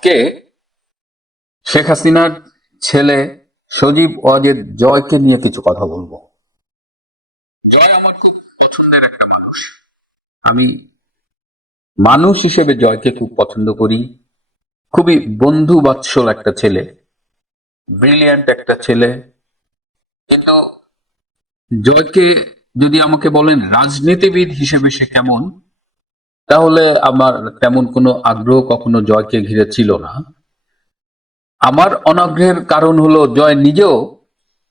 আজকে শেখ হাসিনার ছেলে সজীব ওয়াজেদ জয়কে নিয়ে কিছু কথা বলবো। জয় আমার খুব পছন্দের একটা মানুষ। আমি মানুষ হিসেবে জয়কে খুব পছন্দ করি। খুবই বন্ধু বাৎসল একটা ছেলে, ব্রিলিয়ান্ট একটা ছেলে। কিন্তু জয়কে যদি আমাকে বলেন রাজনীতিবিদ হিসেবে সে কেমন, তাহলে আমার তেমন কোনো আগ্রহ কখনো জয়কে ঘিরে ছিল না। আমার অনাগ্রহের কারণ হলো জয় নিজেও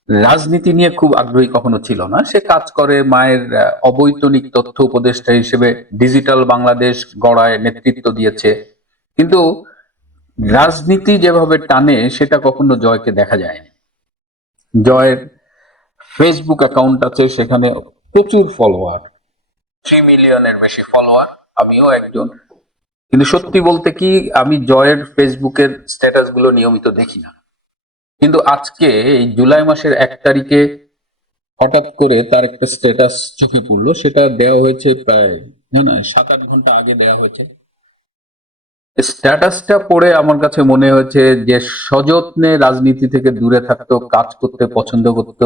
রাজনীতি নিয়ে খুব আগ্রহী কখনো ছিল না। সে কাজ করে মায়ের অবৈতনিক তথ্য উপদেষ্টা হিসেবে, ডিজিটাল বাংলাদেশ গড়ায় নেতৃত্ব দিয়েছে। কিন্তু রাজনীতি যেভাবে টানে সেটা কখনো জয়কে দেখা যায়নি। জয়ের ফেসবুক অ্যাকাউন্ট আছে, সেখানে প্রচুর ফলোয়ার, 3 মিলিয়নের বেশি ফলোয়ার, আমিও একজন। কিন্তু সত্যি বলতে কি, আমি জয়ের ফেসবুকের স্ট্যাটাস গুলো নিয়মিত দেখি না। কিন্তু আজকে এই জুলাই মাসের 1 তারিখে হঠাৎ করে তার একটা স্ট্যাটাস চোখে পড়লো। সেটা দেওয়া হয়েছে প্রায় 7-8 ঘন্টা আগে দেওয়া হয়েছে। স্ট্যাটাসটা পড়ে আমার কাছে মনে হয়েছে যে সযত্নে রাজনীতি থেকে দূরে থাকতো, কাজ করতে পছন্দ করত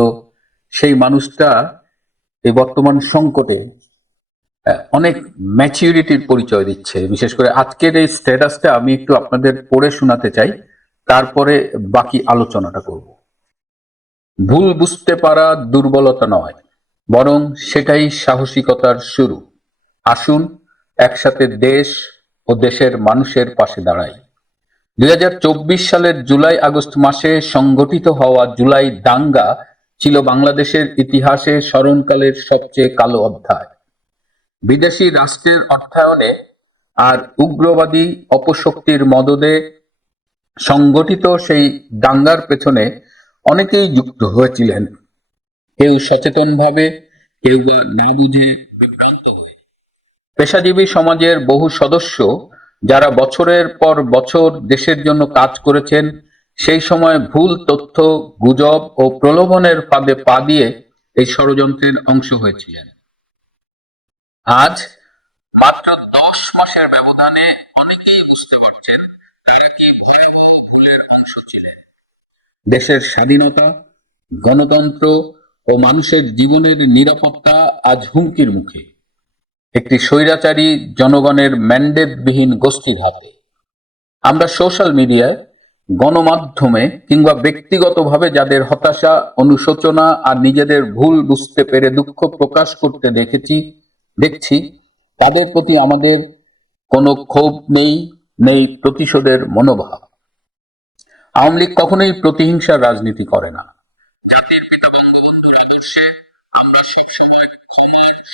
সেই মানুষটা এই বর্তমান সংকটে অনেক ম্যাচিউরিটির পরিচয় দিচ্ছে। বিশেষ করে আজকের এই স্ট্যাটাসটা আমি একটু আপনাদের পড়ে শোনাতে চাই, তারপরে বাকি আলোচনাটা করব। ভুল বুঝতে পারা দুর্বলতা নয়, বরং সেটাই সাহসিকতার শুরু। আসুন একসাথে দেশ ও দেশের মানুষের পাশে দাঁড়াই। 2024 সালের জুলাই আগস্ট মাসে সংগঠিত হওয়া জুলাই দাঙ্গা ছিল বাংলাদেশের ইতিহাসে স্মরণকালের সবচেয়ে কালো অধ্যায়। বিদেশি রাষ্ট্রের অর্থায়নে আর উগ্রবাদী অপশক্তির মদদে সংগঠিত সেই দাঙ্গার পেছনে অনেকেই যুক্ত হয়েছিলেন, কেউ সচেতনভাবে, কেউ বা না বুঝে, বিভ্রান্ত হয়ে। পেশাজীবী সমাজের বহু সদস্য যারা বছরের পর বছর দেশের জন্য কাজ করেছেন, সেই সময় ভুল তথ্য, গুজব ও প্রলোভনের ফাঁদে পা দিয়ে এই ষড়যন্ত্রের অংশ হয়েছিলেন। আজ মাত্র 10 মাসের ব্যবধানে অনেকেই বুঝতে পারছেন তারা কি ভয়াবহ ভুলের অংশ ছিলেন। দেশের স্বাধীনতা, গণতন্ত্র ও মানুষের জীবনের নিরাপত্তা আজ হুমকির মুখে, একটি স্বৈরাচারী জনগণের ম্যান্ডেটবিহীন গোষ্ঠীর হাতে। আমরা সোশ্যাল মিডিয়ায়, গণমাধ্যমে কিংবা ব্যক্তিগতভাবে যাদের হতাশা, অনুশোচনা আর নিজেদের ভুল বুঝতে পেরে দুঃখ প্রকাশ করতে দেখছি, তাদের প্রতি আমাদের কোনো ক্ষোভ নেই, নেই প্রতিশোধের মনোভাব। আওয়ামী লীগ কখনোই প্রতিহিংসার রাজনীতি করে না। জাতির পিতা বঙ্গবন্ধুর আদর্শে আমরা সবসময়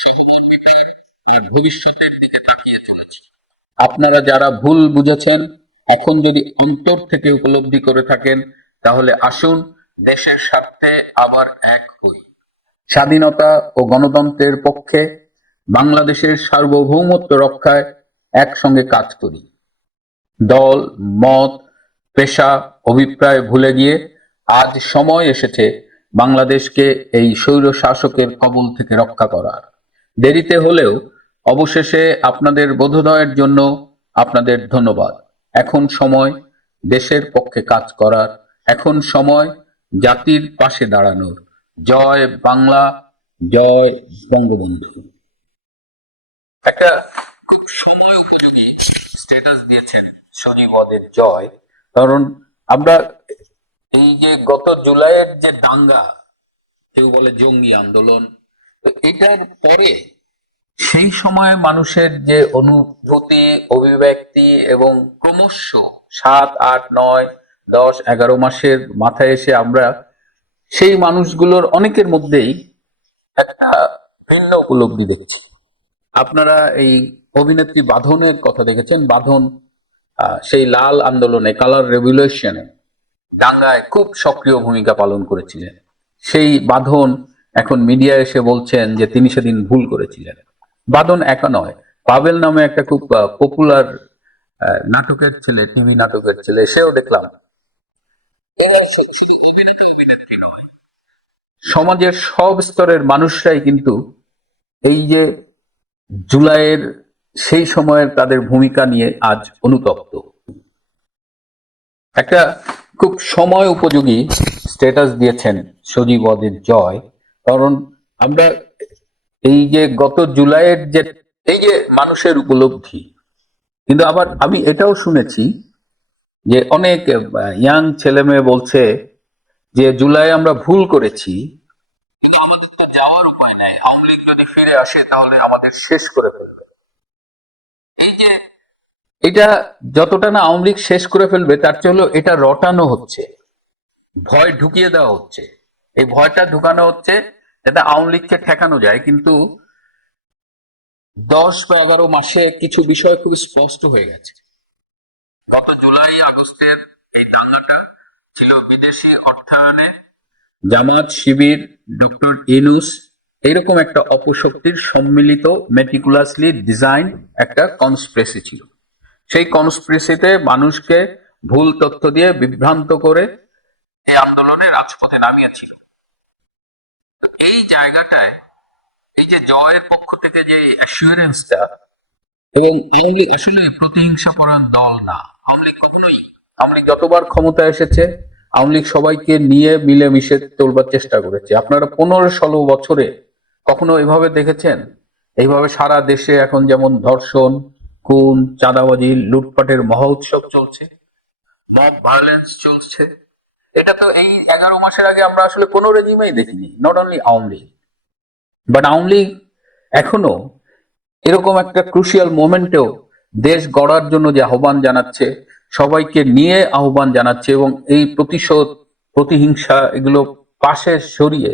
সহমর্মিতার আর ভবিষ্যতের দিকে তাকিয়ে চলেছি। আপনারা যারা ভুল বুঝেছেন, এখন যদি অন্তর থেকে উপলব্ধি করে থাকেন, তাহলে আসুন দেশের স্বার্থে আবার এক হই। স্বাধীনতা ও গণতন্ত্রের পক্ষে, বাংলাদেশের সার্বভৌমত্ব রক্ষায় একসঙ্গে কাজ করি। দল, মত, পেশা, অভিপ্রায় ভুলে গিয়ে আজ সময় এসেছে বাংলাদেশকে এই স্বৈর শাসকের কবল থেকে রক্ষা করার। দেরিতে হলেও অবশেষে আপনাদের বোধোদয়ের জন্য আপনাদের ধন্যবাদ। এখন সময় দেশের পক্ষে কাজ করার, এখন সময় জাতির পাশে দাঁড়ানোর। জয় বাংলা, জয় বঙ্গবন্ধু। একটা খুব সময় উপযোগী স্ট্যাটাস দিয়েছেন সজীব ওয়াজেদ জয়। কারণ আমরা এই যে গত জুলাইয়ের যে দাঙ্গা, কেউ বলে জঙ্গি আন্দোলন, তো এটার পরে সেই সময় মানুষের যে অনুভূতি, অভিব্যক্তি এবং ক্রমশ 7, 8, 9, 10, 11 মাসের মাথায় এসে আমরা সেই মানুষগুলোর অনেকের মধ্যেই একটা ভিন্ন উপলব্ধি দেখছি। আপনারা এই অভিনেত্রী বাঁধনের কথা দেখেছেন। বাঁধন সেই লাল আন্দোলনে, কালার রেভলিউশনে, দাঙ্গায় খুব সক্রিয় ভূমিকা পালন করেছিলেন। সেই বাঁধন এখন মিডিয়ায় এসে বলছেন যে তিনি সেদিন ভুল করেছিলেন। বাঁধন একা নয়, পাবেল নামে একটা খুব পপুলার নাটকের ছেলে, টিভি নাটকের ছেলে, সেও দেখলাম। অভিনেত্রী নয়, সমাজের সব স্তরের মানুষরাই কিন্তু এই যে জুলাইয়ের সেই সময়ের তাদের ভূমিকা নিয়ে আজ অনুতপ্ত। একটা খুব সময় উপযোগী স্ট্যাটাস দিয়েছেন সজীব ওয়াজেদ জয়। কারণ আমরা এই যে গত জুলাইয়ের যে এই যে মানুষের উপলব্ধি, কিন্তু আবার আমি এটাও শুনেছি যে অনেক ইয়াং ছেলে মেয়ে বলছে যে জুলাই আমরা ভুল করেছি, কিন্তু আমাদের তো যাওয়ার উপায় নাই, আওয়ামী লীগ যদি ফিরে আসে তাহলে আমাদের শেষ করে ফেলবে। এই যে এটা যতটা না আওয়ামী লীগ শেষ করে ফেলবে, তার চেয়ে হলো এটা রটানো হচ্ছে, ভয় ঢুকিয়ে দেওয়া হচ্ছে। এই ভয়টা ঢুকানো হচ্ছে যাতে আওয়ামী লীগকে ঠেকানো যায়। কিন্তু 10 বা 11 মাসে কিছু বিষয় খুব স্পষ্ট হয়ে গেছে। গত জুলাই আগস্টের এই দাঙ্গাটা ছিল বিদেশি অর্থায়নে, জামাত, শিবির, ডক্টর ইউনূস এইরকম একটা অপশক্তির সম্মিলিত মেটিকুলাসলি ডিজাইন একটা কনস্পিরেসি ছিল। সেই কনস্পিরেসিতে মানুষকে ভুল তথ্য দিয়ে বিভ্রান্ত করে এই আন্দোলনে রাজপথে নামিয়েছিল। তো এই জায়গাটায় এই যে জয়ের পক্ষ থেকে যে অ্যাসিওরেন্সটা, এবং আওয়ামী লীগ আসলে প্রতিহিংসা পরায়ণ দল না। আওয়ামী লীগ কখনোই, আওয়ামী লীগ যতবার ক্ষমতায় এসেছে আওয়ামী লীগ সবাইকে নিয়ে মিলেমিশে চলবার চেষ্টা করেছে। আপনারা 15-16 বছরে কখনো এভাবে দেখেছেন? এইভাবে সারা দেশে এখন যেমন ধর্ষণ, খুন, চাঁদাবাজি, লুটপাটের মহা উৎসব চলছে, মব ভায়োলেন্স চলছে, এটা তো এই 11 মাসের আগে আমরা আসলে কোনো রেজিমেই দেখিনি। Not only Awami League, but Awami League এখনো এরকম একটা ক্রুশিয়াল মোমেন্টেও দেশ গড়ার জন্য যে আহ্বান জানাচ্ছে, সবাইকে নিয়ে আহ্বান জানাচ্ছে, এবং এই প্রতিশোধ, প্রতিহিংসা এগুলো পাশে সরিয়ে,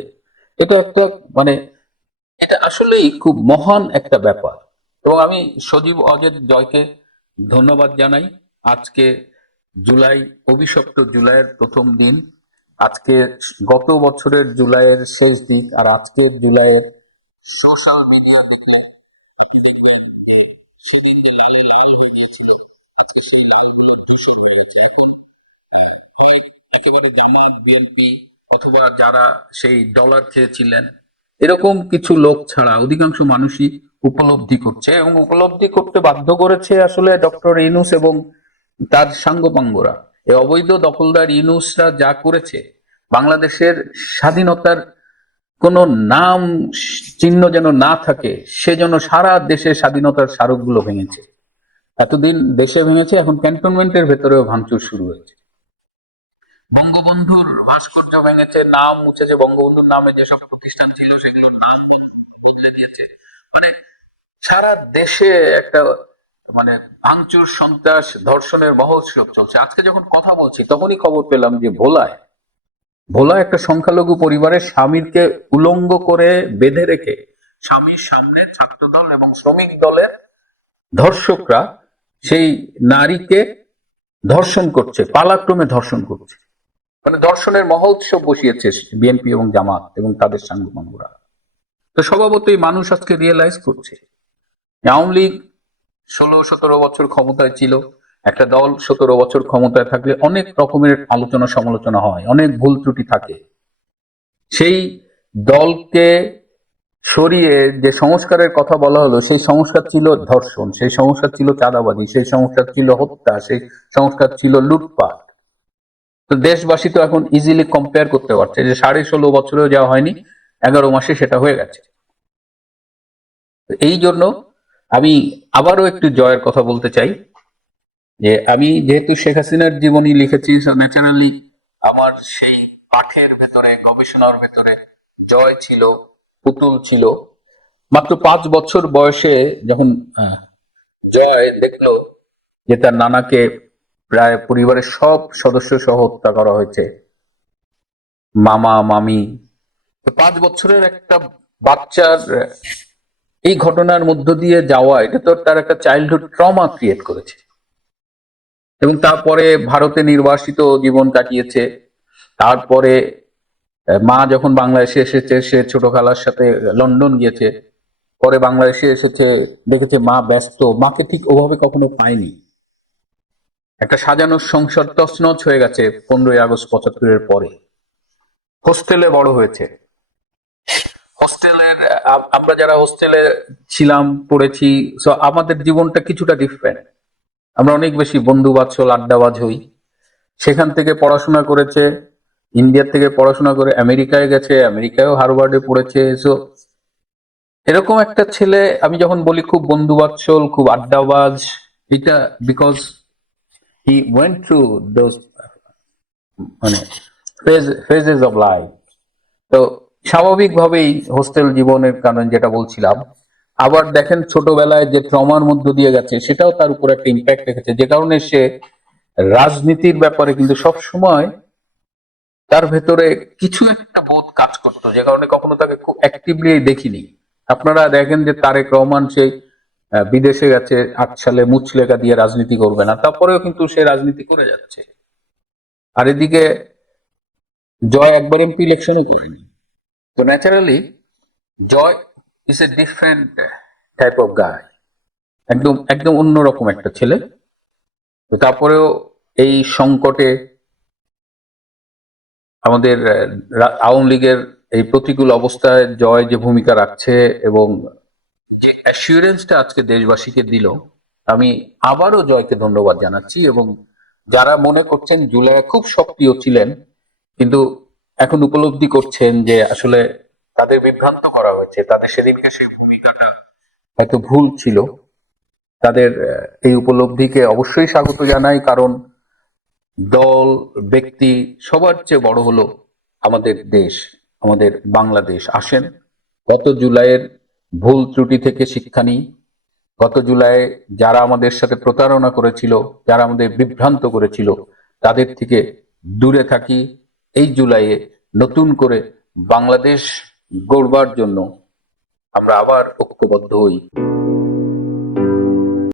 এটা একটা মানে এটা আসলেই খুব মহান একটা ব্যাপার। এবং আমি সজীব অজেদ জয়কে ধন্যবাদ জানাই। আজকে জুলাই, অভিশপ্ত জুলাইয়ের প্রথম দিন, আজকে গত বছরের জুলাইয়ের শেষ দিক, আর আজকের জুলাইয়ের সোশ্যাল মিডিয়া দেখে একেবারে জামাত, বিএনপি অথবা যারা সেই ডলার খেয়েছিলেন এরকম কিছু লোক ছাড়া অধিকাংশ মানুষই উপলব্ধি করছে, এবং উপলব্ধি করতে বাধ্য করেছে আসলে ডক্টর ইউনূস এবং তার সাঙ্গপাঙ্গরা। এই অবৈধ দখলদার ইউনূসরা যা করেছে, বাংলাদেশের স্বাধীনতার কোনো নাম চিহ্ন যেন না থাকে, সেজন্য সারা দেশে স্বাধীনতার স্মারকগুলো ভেঙেছে। এতদিন দেশে ভেঙেছে, এখন ক্যান্টনমেন্টের ভেতরেও ভাঙচুর শুরু হয়েছে। বঙ্গবন্ধুর ভাস্কর্য ভেঙেছে, নাম মুছেছে, বঙ্গবন্ধুর নামে যেসব প্রতিষ্ঠান ছিল সেগুলোর নাম বদলে দিয়েছে। মানে সারা দেশে একটা মানে ভাঙচুর, সন্ত্রাস, ধর্ষণের মহোৎসব চলছে। আজকে যখন কথা বলছি তখনই খবর পেলাম যে ভোলা একটা সংখ্যালঘু পরিবারের স্বামীকে উলঙ্গ করে বেঁধে রেখে স্বামীর সামনে ছাত্রদল এবং শ্রমিক দলের ধর্ষকরা সেই নারীকে ধর্ষণ করছে, পালাক্রমে ধর্ষণ করছে। মানে ধর্ষণের মহোৎসব বসিয়েছে বিএনপি এবং জামাত এবং তাদের সাংগঠনগুলা। তো স্বভাবতই মানুষ আজকে রিয়েলাইজ করছে আওয়ামী লীগ 16-17 বছর ক্ষমতায় ছিল। একটা দল 17 বছর ক্ষমতায় থাকলে অনেক রকমের আলোচনা সমালোচনা হয়, অনেক ভুল ত্রুটি থাকে। সেই দলকে সরিয়ে যে সংস্কারের কথা বলা হলো, সেই সংস্কার ছিল ধর্ষণ, সেই সংস্কার ছিল চাঁদাবাজি, সেই সংস্কার ছিল হত্যা, সেই সংস্কার ছিল লুটপাট। তো দেশবাসী তো এখন ইজিলি কম্পেয়ার করতে পারছে যে 16.5 বছরেও যাওয়া হয়নি, 11 মাসে সেটা হয়ে গেছে। এই জন্য আমি আবারও একটু জয়ের কথা বলতে চাই যে আমি যেহেতু শেখ হাসিনার জীবনী লিখেছি, ন্যাচারালি আমার সেই পাঠের ভেতরে, গবেষণার ভেতরে জয় ছিল, পুতুল ছিল। মাত্র 5 বছর বয়সে যখন জয় দেখলো যে তার নানাকে প্রায় পরিবারের সব সদস্য সহ হত্যা করা হয়েছে, মামা, মামি, তো 5 বছরের একটা বাচ্চার এই ঘটনার মধ্য দিয়ে যাওয়া, এটা তো তার একটা চাইল্ডহুড ট্রমা ক্রিয়েট করেছে। এবং তারপরে ভারতে নির্বাসিত জীবন কাটিয়েছে। তারপরে মা যখন বাংলাদেশে এসেছে, সে ছোট খালার সাথে লন্ডন গিয়েছে, পরে বাংলাদেশে এসেছে, দেখেছে মা ব্যস্ত, মাকে ঠিক ওভাবে কখনো পায়নি। একটা সাজানো সংসার তছনছ হয়ে গেছে 15ই আগস্ট 75-এর পরে। হোস্টেলে বড় হয়েছে। হোস্টেলের আমরা যারা হোস্টেলে ছিলাম, পড়েছি, সো আমাদের জীবনটা কিছুটা ডিফারেন্ট। আমরা অনেক বেশি বন্ধু বাৎসল, আড্ডাবাজ হই। সেখান থেকে পড়াশোনা করেছে, ইন্ডিয়া থেকে পড়াশোনা করে আমেরিকায় গেছে, আমেরিকায়ও হার্ভার্ডে পড়েছে। সো এরকম একটা ছেলে, আমি যখন বলি খুব বন্ধুবাৎসল, খুব আড্ডাবাজ, এটা because he went through those মানে ফেজেস অফ লাইফ। তো স্বাভাবিকভাবেই হোস্টেল জীবনের কারণে যেটা বলছিলাম, আবার দেখেন ছোটবেলায় যে ট্রমার মধ্য দিয়ে গেছে সেটাও তার উপর একটা ইম্প্যাক্ট রেখেছে, যে কারণে সে রাজনীতির ব্যাপারে কিন্তু সব সময় তার ভেতরে কিছু একটা বোধ কাজ করতো, যে কারণে কখনো তাকে খুব অ্যাক্টিভলি দেখিনি। আপনারা দেখেন যে তারেক রহমান সে বিদেশে গেছে 8 সালে, মুচলেখা দিয়ে রাজনীতি করবে না, তারপরেও কিন্তু সে রাজনীতি করে যাচ্ছে। আর এদিকে জয় একবার এমপি ইলেকশনও করেনি। তো naturally Joy is a different type of guy, একদম একদম অন্যরকম একটা ছেলে। তো তারপরেও এই সংকটে আমাদের আওয়ামী লীগের এই প্রতিকূল অবস্থায় জয় যে ভূমিকা রাখছে এবং যে অ্যাসিউরেন্সটা আজকে দেশবাসীকে দিল, আমি আবারও জয়কে ধন্যবাদ জানাচ্ছি। এবং যারা মনে করছেন জুলাই খুব সক্রিয় ছিলেন, কিন্তু এখন উপলব্ধি করছেন যে আসলে তাদের বিভ্রান্ত করা হয়েছে, তাদের সেদিনকে সেই ভূমিকাটা হয়তো ভুল ছিল, তাদের এই উপলব্ধিকে অবশ্যই স্বাগত জানাই। কারণ দল, ব্যক্তি, সবার চেয়ে বড় হলো আমাদের দেশ, আমাদের বাংলাদেশ। আসেন গত জুলাইয়ের ভুল ত্রুটি থেকে শিক্ষা নিই। গত জুলাইয়ে যারা আমাদের সাথে প্রতারণা করেছিল, যারা আমাদের বিভ্রান্ত করেছিল, তাদের থেকে দূরে থাকি। এই জুলাইয়ে নতুন করে বাংলাদেশ গড়বার জন্য আমরা আবার ঐক্যবদ্ধ হই।